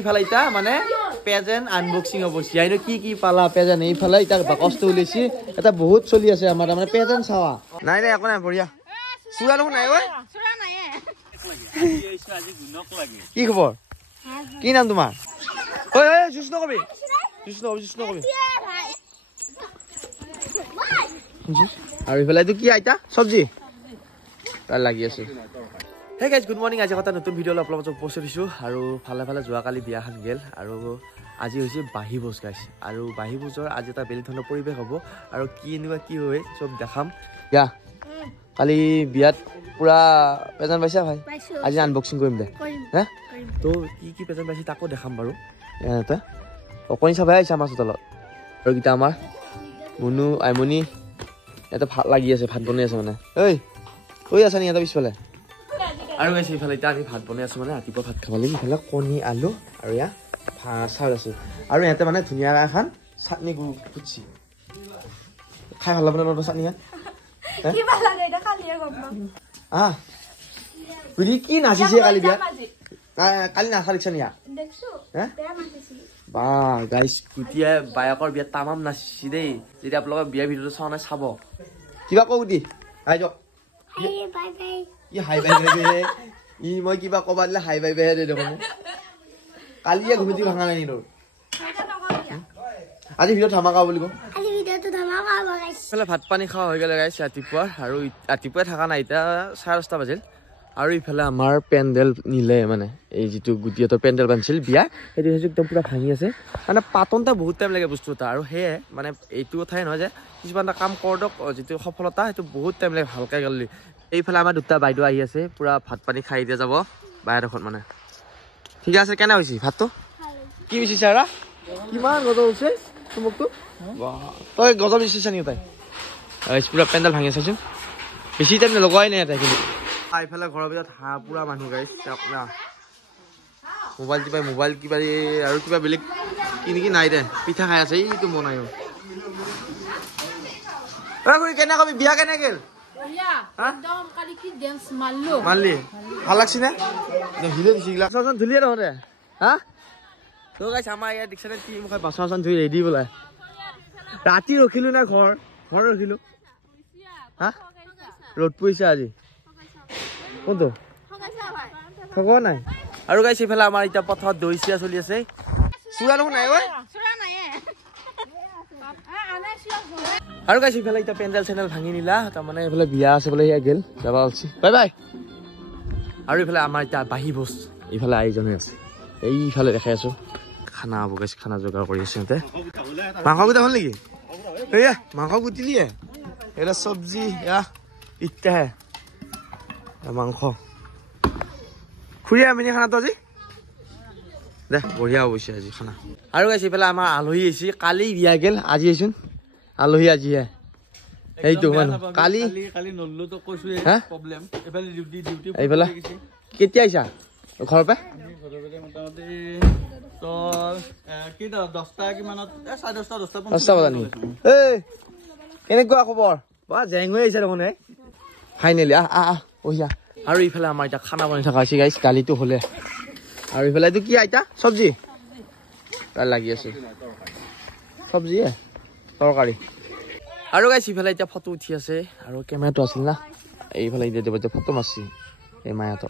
এইফালে ইটা মানে প্ৰেজেন্ট আনবক্সিং হ'ব ইয়াইনো কি পালা প্ৰেজেন্ট এইফালে ইটা বাকচটো উলিছি এটা বহুত চলি আছে আমাৰ মানে প্ৰেজেন্ট চাৱা নাই নাই একো নাই বঢ়িয়া চুৰা দেখোন নাই ঐ চুৰা নাই আজি গুণক লাগে কি খবৰ কি নাম তোমাৰ ঐ ঐ জুছ নকবি আৰু এইফালে এইটো কি আইতা চব্জি তাৰ লাগি আছে Hey guys, good morning. আজি কথা নতুন ভিডিও আপলোড পোষ্ট কৰিছো আৰু ফালে যোৱা কালি বিয়াখন গেল আৰু আজি হৈছে বাহি ভোজ গাইছ আৰু বাহি ভোজৰ আজি এটা বেলেগ ধৰণৰ পৰিবেশ হ'ব আৰু কি এনেকুৱা কি হয় সব দেখাম ইয়া কালি বিয়াত পুৰা প্ৰেজেন্ট পাইছা ভাই আজি আনবক্সিং কৰিম দে হা তো কি প্ৰেজেন্ট পাইছি তাকো দেখাম বাৰু এটা অকনি চাবাই আইছা আমাৰ চতলত আৰু কিটা আমাৰ মুনু আইমনি এটা ভাত লাগি আছে ভাত বনাই আছে মানে ঐ আছা নি এটা পিছফালে আৰু গাইছ ইফালে এতিয়া আমি ভাত বনাই আছো মানে ৰাতিপুৱা ভাত খাব লাগিব ইফালে কণী আলু আৰু ইয়া চাউল আছে আৰু ইয়াতে মানে ধুনীয়া এখন চাটনি কুটছি খাই ভাল লাগে ন চাটনি কি ভাল লাগে এটা খালিয়ে গম পাম বুজি কি নাচিছে কালি বিয়া কালি নাচা দেখছ নিয়া দেখছো বেয়া নাচিছি বা গাইছ কুটিয়া বায়কৰ বিয়া তামাম নাচিছি দেই যদি আপোনালোকে বিয়া ভিডিঅ'টো চাও নাই চাব কিবা কও দি আই যক বাই বাই ই হাই বাই বাই ই মই কিবা কবা দিলে হাই বাই বাই দে দেখোন কালিয়ে ঘুমিতি ভাঙা নাই নিৰ আজি ভিডিও ধামাকা বুলি কো আজি ভিডিওটো ধামাকা হ'ব গাইছ ফলে ভাত পানী খাওয়া হৈ গলে গাইছ ৰাতিপুৱা আৰু ৰাতিপুৱা থাকা নাই এটা 10:30 বাজিল আৰু ইফালে আমাৰ পেন্ডেল নিলে মানে এই যেটো গুটিয়তৰ পেন্ডেল বানছিল বিয়া এটো একদম পুৰা ভাঙি আছে মানে পাতনটা বহুত টাইম লাগে বস্তুটা আৰু হে মানে এইটো কথাই নহয় যে কিছুমান কাম কৰদক যেটো সফলতা এটো বহুত টাইম লাগে ভালকৈ গলি এইফালে আমাৰ দুটা বাইদেউ আহি আছে পুৰা ভাত পানী খাই দিয়া যাব বাইৰখন মানে ঠিক আছে কেনে হৈছে ভাতটো কি বিচিছাৰা কিমান গজ হৈছে তোমাকটো বাহ তই গজ বিচিছা নি তাই পুৰা পেন্ডেল ভাঙি আছে বেছি টাইম লগাই নাই তাই কিন্তু এইফালে ঘৰৰ ভিতৰত হা পুৰা মানুহ গাইছ না মোবাইল কিবা আৰু কিবা বেলেগ কি নাই দে পিঠা খাই আছে এইটো মনাই কেনে কবি বিয়া কেনে গেল একদম কালি কি ডান্স মারলি ভাল লাগছে না হিলে দিছি গলা সজন ধুলিয়ে রহতে তো গাইছ আমাৰ ইয়া ডিকশনে টিম খাই বাসন ধুই ৰেডি বলা ৰাতি ৰখিলো না ঘৰ ৰখিলো ৰ'দ পইছা আজি কোনটো হ'ব নাই আৰু গাইছ ইফালে আমাৰ ইটা পথত দৈচিয়া চলি আছে চুৰা দেখোন নাই ঐ চুৰা নাই আৰু গাইছ ইফালে ইটা পেন্ডেল চেনেল ভাঙি নিলা তাৰ মানে ইফালে বিয়া আছে বলে ইয়া গেল যাবা অলছি বাই বাই আৰু ইফালে আমাৰ ইটা বাহি ভোজ ইফালে আয়োজন আছে এইফালে দেখাই আছো খানা হ'ব গাইছ খানা যোগাৰ কৰি আছে তে মাংস গুটা হ'ল নেকি এয়া মাংস গুটিলিয়ে এটা চব্জি ইয়া ইটা হে মাংস খুৰিয়া মিনি খানাটো আজি দে বঢ়িয়া হৈছে আজি খানা আৰু গাইছ ইফালে আমাৰ আলহী আহিছে কালি বিয়া গেল আজি আহিছোন আলহী আজি হে এইটো কালি নল্লো তো কৈছো প্ৰবলেম এফালে ডিউটি এইফালে কেতিয়া আইছা ঘৰৰ পৰা মোটামুটি তো কিটা 10টা কিমানত 10:30 বজা নি কেনেকুৱা খবৰ বা জেং হৈ আহিছে দেখোন ফাইনেলি ওয়া আৰু ইফালে আমাৰ এটা খানা বনাই থকা হৈছে গাইছ কালিটো হলে আৰু ইফালে এইটো কি আইতা চব্জি তাৰ লাগি আছে চব্জি তৰকাৰী আৰু গাইছ ইফালে এতিয়া ফটো উঠি আছে আৰু কেমেৰাটো আছিল না এইফালে এতিয়া ফটো মাৰছি এই মায়াটো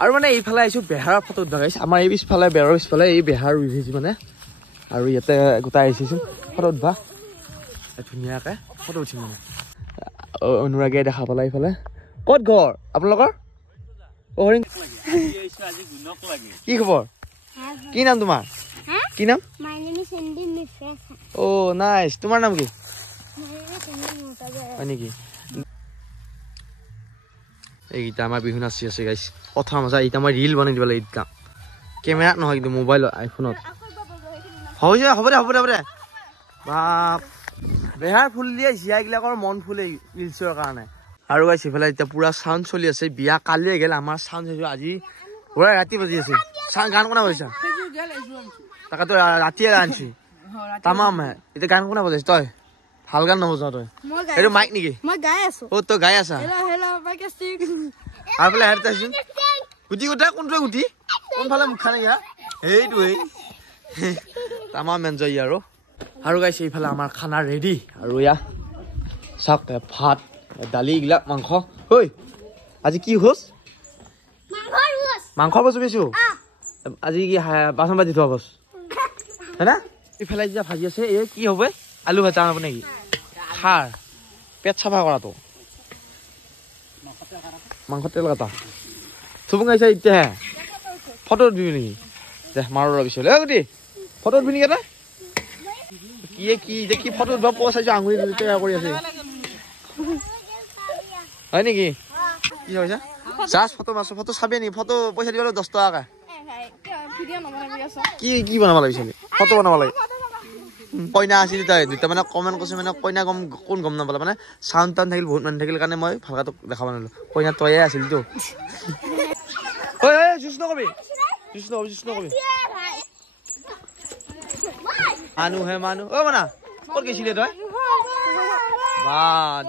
আৰু মানে এইফালে আহিছো বেহাৰৰ ফটো উঠা গাইছ আমাৰ এই পিছফালে বেহাৰৰ পিছফালে এই বেহাৰ উঠিছে মানে আৰু ইয়াতে গোটাই আহিছো ফটো উঠবা ধুনীয়াকে ফটো উঠিম মানে অনুৰাগে দেখা পালা ইফালে ক'ত ঘৰ আপোনালোকৰ কি খবৰ কি নাম তোমাৰ কি নাম নাইস তোমাৰ নাম কি হয় নেকি এইটা আমাৰ বিহু নাচি আছে গাইছ কথা মজা এইটা মই ৰিল বনাই দিব লাগে এইটা কেমেৰাত নহয় কিন্তু মোবাইলত আইফোনত হ'ব দে বাপ বেহাৰ ফুল দিয়ে জীয়াগিলাকৰ মন ফুলে ৰিলছৰ কাৰণে আৰু গাইছ ইফালে এতিয়া পুৰা চাউণ্ড চলি আছে বিয়া কালিয়ে গেল আমাৰ চাউণ্ড আজি পুৰা ৰাতি বাজি আছে গান কোনা বজাইছা তাকে তই ৰাতিয়ে আনছি তামাম এতিয়া গান কোনা বজাইছ তই ভাল গান নবজাও তই এইটো মাইক নেকি মই গাই আছো তই গাই আছা আৰু বোলে হেৰি গুটি গুটা কোনটোৱে গুটি কোনফালে মুখ খানে ইয়া এইটোৱেই তামাম এনজয় আৰু গাইছ এইফালে আমাৰ খানা ৰেডি আৰু ইয়া চাওক ভাত দালি এইগিলা মাংস ঐ আজি কি হোচ মাংস বস্তু বেছো আজি কি বাচন বাজি থোৱা বস হয়না এইফালে যেতিয়া ভাজি আছে এই কি হ'ব আলু ভাজা হ'ব নেকি খাৰ পেট চাফা কৰাটো মাংস তেল কাটা থুবুং গাইছে এতিয়াহে ফটো দিবি নেকি দে মাৰো ৰবিছিল গুটি ফটো দিবি নেকি এটা কি ফটো উঠবা পইচাইছো আঙুলি তৈয়াৰ কৰি আছে হয় নেকি কি কৈছা জাষ্ট ফটো মাছ ফটো চাবি নেকি ফটো পইচা দিবলৈ 10 টকা কি বনাব লাগিছিল ফটো বনাব লাগে কইনা আছিল দুটা মানে কমেণ্ট কৰিছে মানে কইনা গম কোন গম নাপালে মানে চাউণ্ড টাউন থাকিল বহুত মানুহ থাকিল কাৰণে মই ভালকৈ দেখাব নোৱাৰিলোঁ কইনা তয়ে আছিলতো ঐ জুচ নকবি মানুহ অ মানা ক'ত গৈছিলি তই বা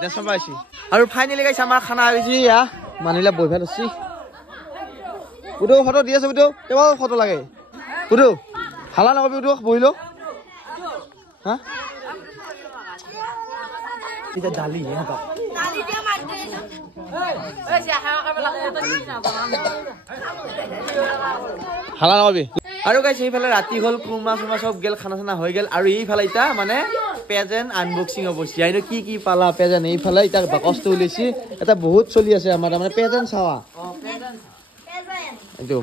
দেশৰ পৰা আহিছি আৰু ফাইনেলি গাইছে আমাৰ খানা হৈ গৈছে ইয়া মানুহবিলাক বহি ভাল আছে উঠো ফটো দি আছে উঠো কেৱল ফটো লাগে উঠো হালা নকবি উঠো বহিলো হা এটা দালি হালা নকবি আৰু গাইছে এইফালে ৰাতি হ'ল কুৰমা চুৰমা চব গেল খানা চানা হৈ গেল আৰু এইফালে এতিয়া মানে প্ৰেজেন্ট আনবক্সিং হ'ব চিয়াইনো কি পালা প্ৰেজেন্ট এইফালে এতিয়া বাকচটো উলিয়াইছি এটা বহুত চলি আছে আমাৰ তাৰমানে প্ৰেজেন্ট চাৱা এইটো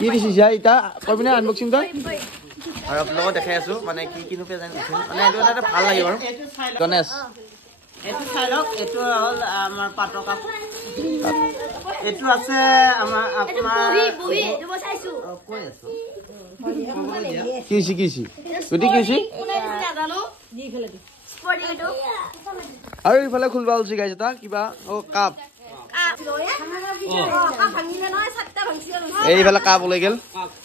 কি দিছি চিয়া এতিয়া কৰিবিনে আনবক্সিং তই আৰু আপোনালোকক দেখাই আছো মানে কিনো প্ৰেজেন্ট দিছিল মানে এইটো এটা ভাল লাগিব আৰু গণেশ এটো চাই লওক এটো হল আমাৰ পাটৰ কাপোৰ এটো আছে আমাৰ আপোনাৰ বহি এটো বসাইছো কৈ আছো কিছি গুটি কিছি আৰু ইফালে খুলবা উলছি গাইছ এটা কিবা ও কাপ এইফালে কাপ ওলাই গেল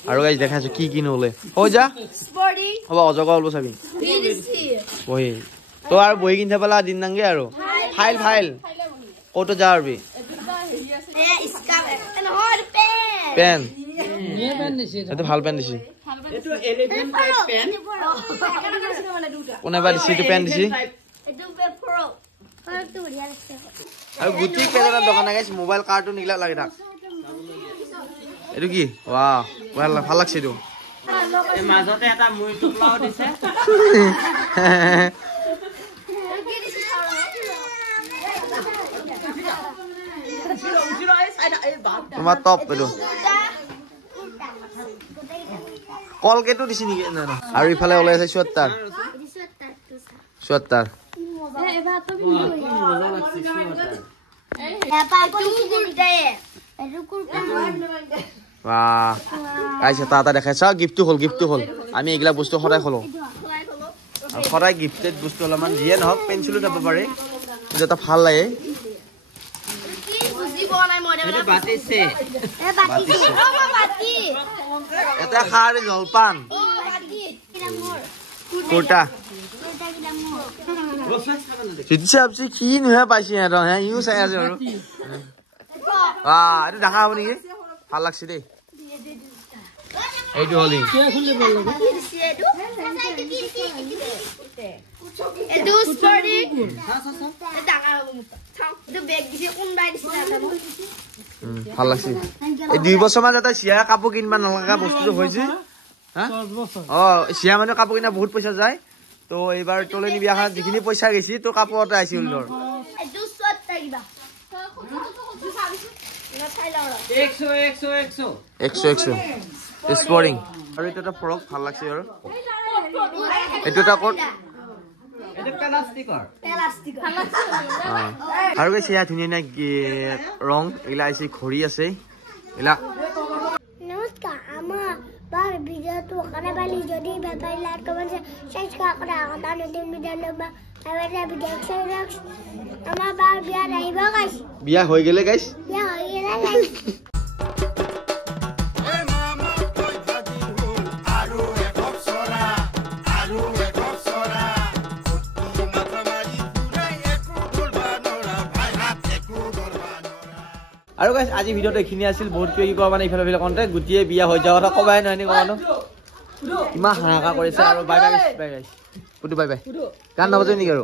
আৰু গাইছ দেখাইছো কি নলে হৈ যা হ'ব অজগৰ ওলব চাবি বহি তো আৰু বহি কিনতে পালা দিন নাংগে আৰু ফাইল কতো যা আৰবি পেন এটো ভাল পেন দিছি এটো 11 টাইপ পেন কোনে বা দিছি তো পেন দিছি এটো পেপ্ৰো কাৰটো বঢ়িয়া লাগছে আৰু গুটি পেজৰ দোকানে গাইছ মোবাইল কাৰ্টুন ইগলা লাগে থাক এটো কি ওয়াও ভাল লাগছে তো এই মাজতে এটা মুই টুকলাও দিছে তোমাৰ টপ এটো কলগেটো দিছি নেকি আৰু ইফালে ওলাই আছে সুৱেটাৰ গাইছে তা দেখাইছা গিফ্টটো হল আমি এইগিলা বস্তু সদায় খলো আৰু সদায় গিফটেড বস্তু অলপমান যিয়ে নহওক পেঞ্চিলো যাব পাৰে কিন্তু এটা ভাল লাগে এটা খাৰ জলপান কুৰ্তা চাবছি কি নহয় পাইছি ইও চাই আছে আৰু এইটো দেখা হ'ব নেকি ভাল লাগছে দেই এইটো হলি ভাল লাগছে এই 2 বছৰ মান এটা চিয়া কাপোৰ কিনবা নলগা বস্তুটো হৈছে চিয়া মানে কাপোৰ কিনা বহুত পইচা যায় তো এইবাৰ তলেনি বিয়াখনত যিখিনি পইচা গৈছি তো কাপোৰতে আহিছিল ধৰ 100 স্পোৰ্টিং আৰু এটা এটা ফ্ৰক ভাল লাগছে আৰু এইটো এটা কোট এটা প্লাষ্টিকৰ আৰু গৈছে ইয়া ধুনীয়া ৰং এগিলা আছে ঘড়ী আছে এলা নমস্কাৰ আমাৰ বাৰ ভিডিঅ'টো কাৰণে পালি যদি ভাল লাইক কমেন্ট সাবস্ক্ৰাইব কৰা আৰু নতুন ভিডিঅ' লবা আৰু ভিডিঅ' চাই আমাৰ বাৰ বিয়া আহিব গাইছ বিয়া হৈ গেলে গাইছ আৰু গাইছ আজি ভিডিঅ'টো এইখিনি আছিল বহুত কিবা কিবা মানে ইফালে কওঁতে গোটেই বিয়া হৈ যোৱা কথা ক'বাই নহয় নি ক'ব ইমান হাহাকাৰ কৰিছে আৰু বাই বাই বাই গাইছ পুতু বাই বাই গান নবজাই নেকি আৰু